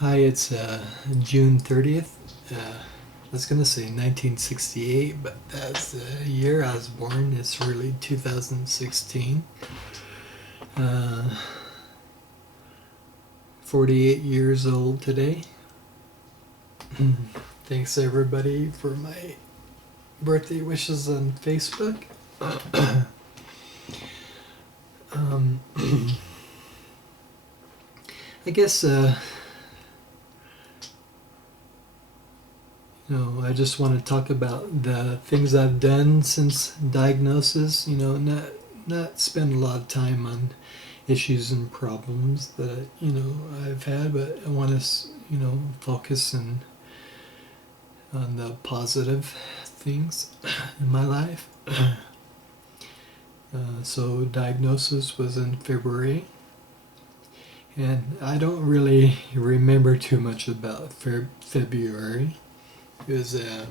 Hi, it's June 30th. I was going to say 1968, but that's the year I was born. It's really 2016. Uh, 48 years old today. Thanks everybody for my birthday wishes on Facebook. um, I guess I just want to talk about the things I've done since diagnosis. Not spend a lot of time on issues and problems that I've had, but I want to focus on the positive things in my life. So diagnosis was in February, and I don't really remember too much about February. It was a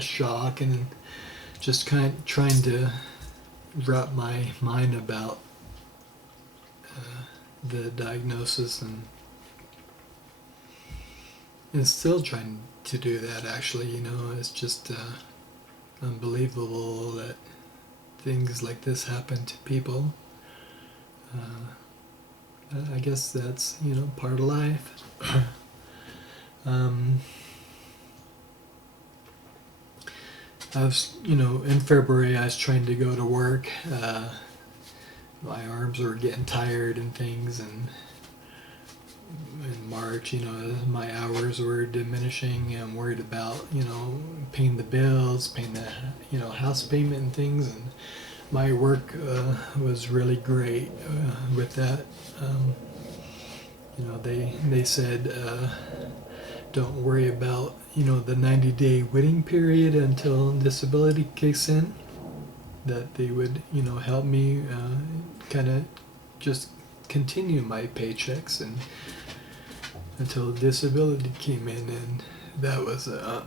shock, and just kind of trying to wrap my mind about the diagnosis, and still trying to do that. Actually, it's just unbelievable that things like this happen to people. I guess that's part of life. I was, in February I was trying to go to work. My arms were getting tired and things, and in March, my hours were diminishing. I'm worried about, paying the bills, paying the, house payment and things, and my work was really great with that. They said don't worry about the 90-day waiting period until disability kicks in. That they would help me kind of just continue my paychecks and until disability came in, and that was a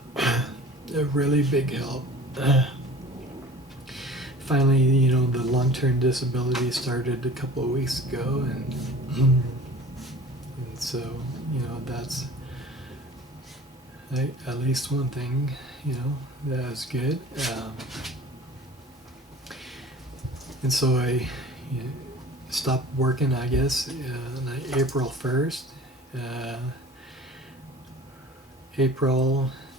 really big help. Finally, the long-term disability started a couple of weeks ago, and so that's at least one thing that was good. And so I stopped working, I guess, on April 1st.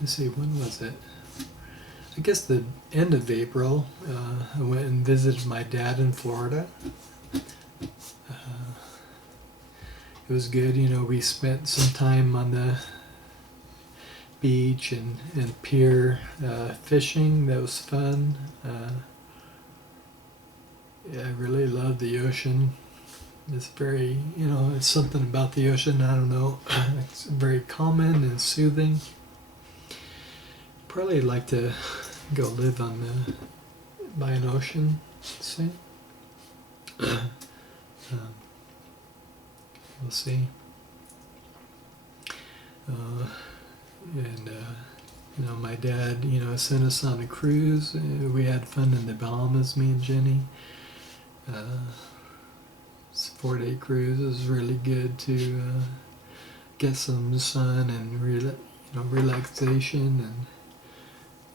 Let's see, when was it? I guess the end of April. I went and visited my dad in Florida. It was good. We spent some time on the beach and pier fishing. That was fun. I really love the ocean. It's very, it's something about the ocean, I don't know. It's very calming and soothing. Probably like to go live by an ocean soon. We'll see. And my dad, sent us on a cruise. We had fun in the Bahamas, me and Jenny. It's a 4-day cruise. It was really good to get some sun and relaxation,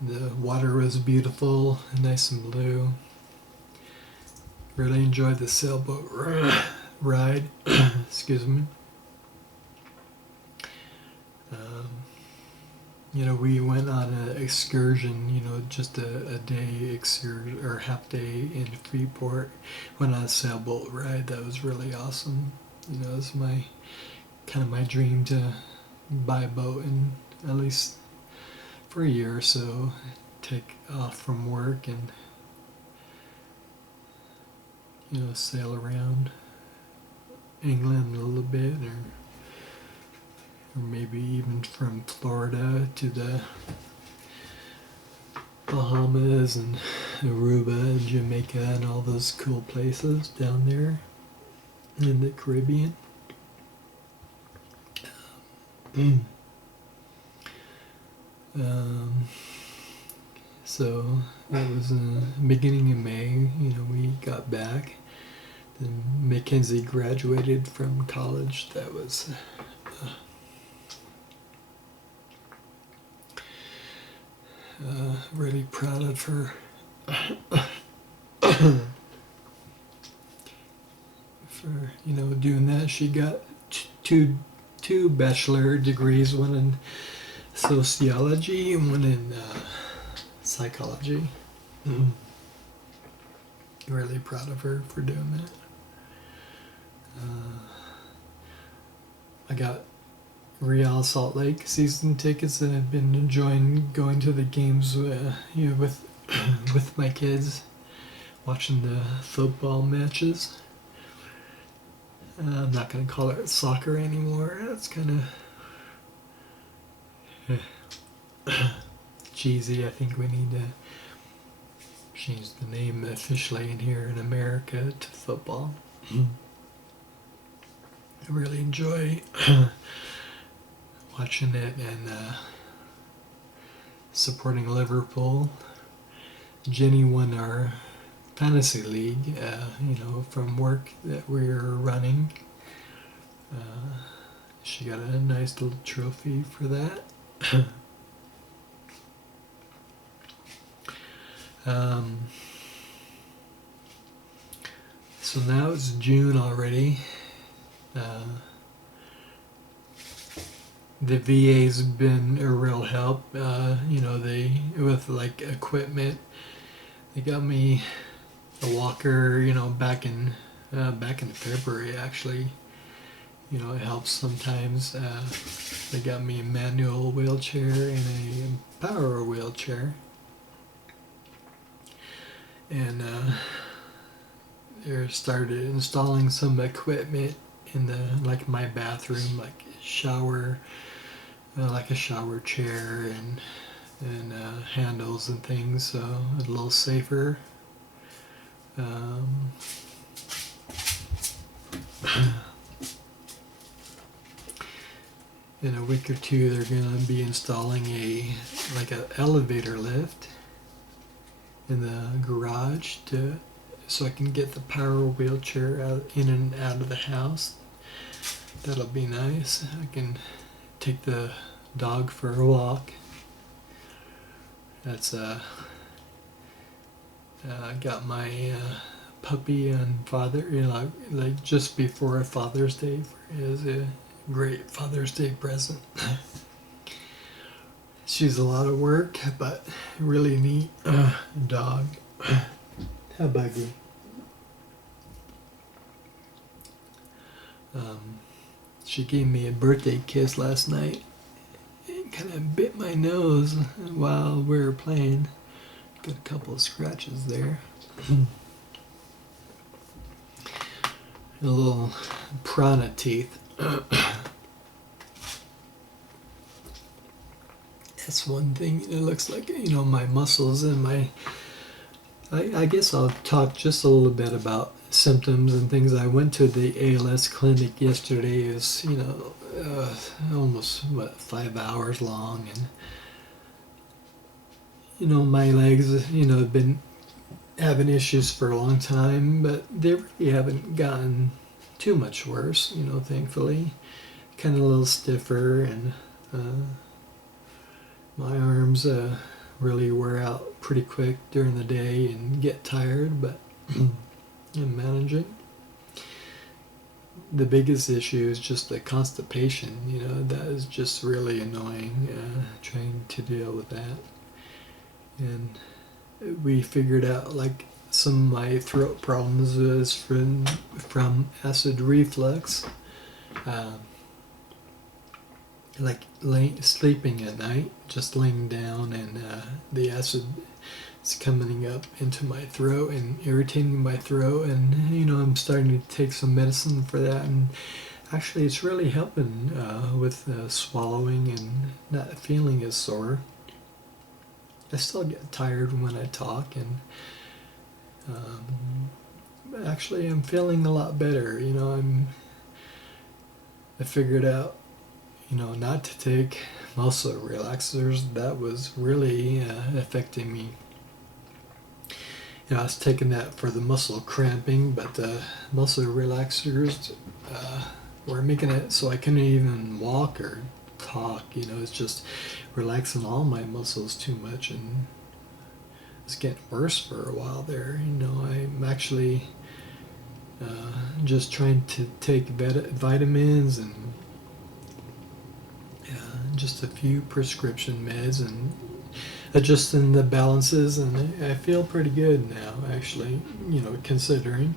and the water was beautiful, nice and blue. Really enjoyed the sailboat ride. Excuse me. We went on an excursion, just a day excursion or half day in Freeport. Went on a sailboat ride. That was really awesome. It was my dream to buy a boat and at least for a year or so take off from work and sail around England a little bit, or maybe even from Florida to the Bahamas and Aruba and Jamaica and all those cool places down there in the Caribbean. So that was in the beginning of May. We got back Then Mackenzie graduated from college. That was really proud of her. For doing that. She got two bachelor degrees, one in sociology and one in psychology. Really proud of her for doing that. I got Real Salt Lake season tickets, and I've been enjoying going to the games with with my kids, watching the football matches. I'm not going to call it soccer anymore. It's kind of cheesy. I think we need to change the name officially in here in America to football. I really enjoy watching it and supporting Liverpool. Jenny won our fantasy league, from work that we were running. She got a nice little trophy for that. So now it's June already. The VA's been a real help. They with like equipment. They got me a walker. Back in February actually. It helps sometimes. They got me a manual wheelchair and a power wheelchair. And they started installing some equipment in my bathroom, like shower, like a shower chair and handles and things, so a little safer. In a week or two, they're going to be installing an elevator lift in the garage so I can get the power wheelchair in and out of the house. That'll be nice. I can take the dog for a walk. That's I got my puppy on just before Father's Day. Is a great Father's Day present. She's a lot of work, but really neat dog. How about you? She gave me a birthday kiss last night. It kind of bit my nose while we were playing. Got a couple of scratches there. A little piranha teeth. That's one thing. It looks like, my muscles and I guess I'll talk just a little bit about symptoms and things. I went to the ALS clinic yesterday. It was, almost 5 hours long, and my legs, have been having issues for a long time, but they really haven't gotten too much worse, thankfully. Kind of a little stiffer, and my arms really wear out pretty quick during the day and get tired, but I'm managing. The biggest issue is just the constipation. That is just really annoying, trying to deal with that. And we figured out some of my throat problems is from acid reflux. Sleeping at night, just laying down, and the acid is coming up into my throat and irritating my throat, and I'm starting to take some medicine for that, and actually it's really helping with swallowing and not feeling as sore. I still get tired when I talk, and actually I'm feeling a lot better. I figured out not to take muscle relaxers. That was really affecting me. I was taking that for the muscle cramping, but the muscle relaxers were making it so I couldn't even walk or talk. It's just relaxing all my muscles too much, and it's getting worse for a while there. I'm actually just trying to take vitamins and just a few prescription meds and adjusting the balances, and I feel pretty good now, actually, considering.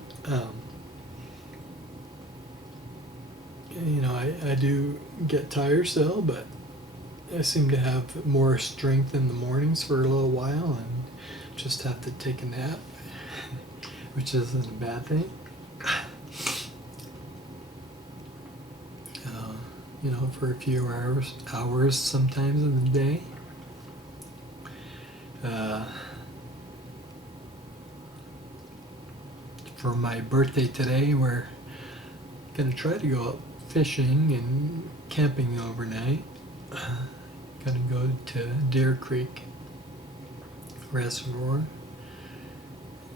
I do get tired still, but I seem to have more strength in the mornings for a little while and just have to take a nap, which isn't a bad thing. For a few hours sometimes in the day. For my birthday today, we're going to try to go out fishing and camping overnight. Going to go to Deer Creek Reservoir.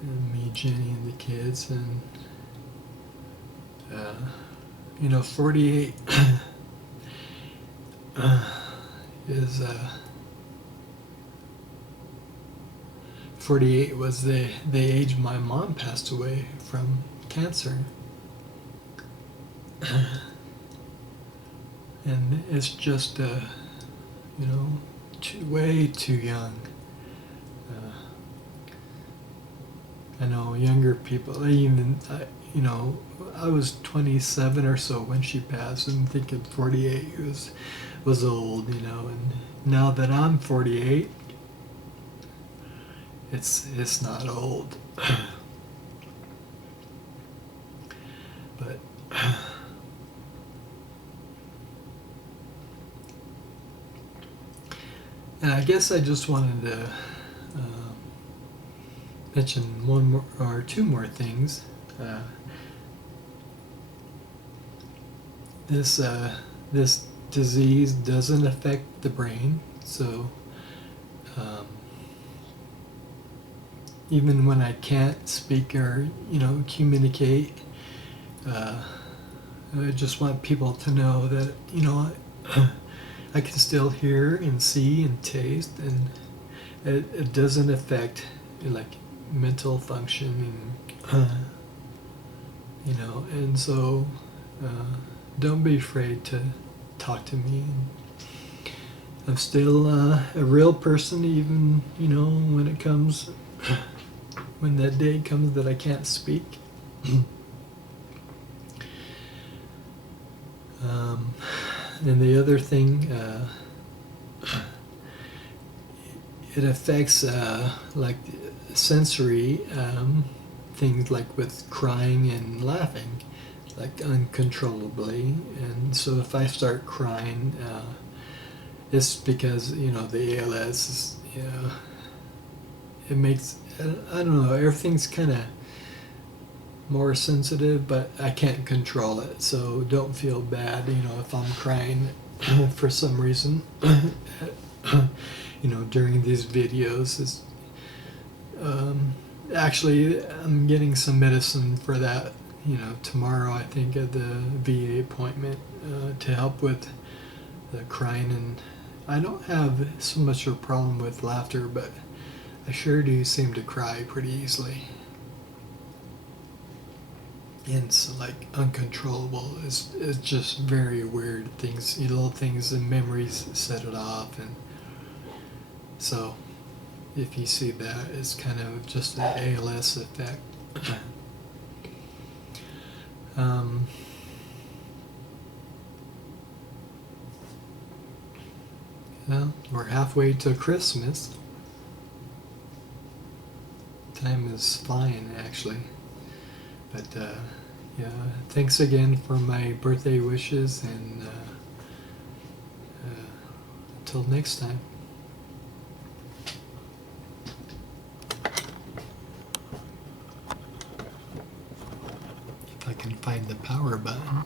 And me, Jenny, and the kids. And, 48 is 48 was the age my mom passed away from cancer. And it's just way too young. I know younger people, I was 27 or so when she passed, and thinking 48 was old, and now that I'm 48, it's not old. But and I guess I just wanted to mention one more or two more things. This disease doesn't affect the brain, so even when I can't speak or communicate, I just want people to know that I can still hear and see and taste, and it doesn't affect like mental function, and so don't be afraid to talk to me. I'm still a real person, even when it comes when that day comes that I can't speak. And the other thing, it affects like sensory things, like with crying and laughing, like uncontrollably. And so if I start crying, it's because the ALS is, it makes, I don't know, everything's kind of more sensitive, but I can't control it, so don't feel bad if I'm crying for some reason during these videos. It's, actually, I'm getting some medicine for that tomorrow, I think, at the VA appointment, to help with the crying. And I don't have so much of a problem with laughter, but I sure do seem to cry pretty easily. And it's like uncontrollable. It's just very weird things, little things and memories set it off. And so if you see that, it's kind of just the ALS effect. Well, we're halfway to Christmas. Time is flying, actually. But yeah, thanks again for my birthday wishes, and until next time. If I can find the power button.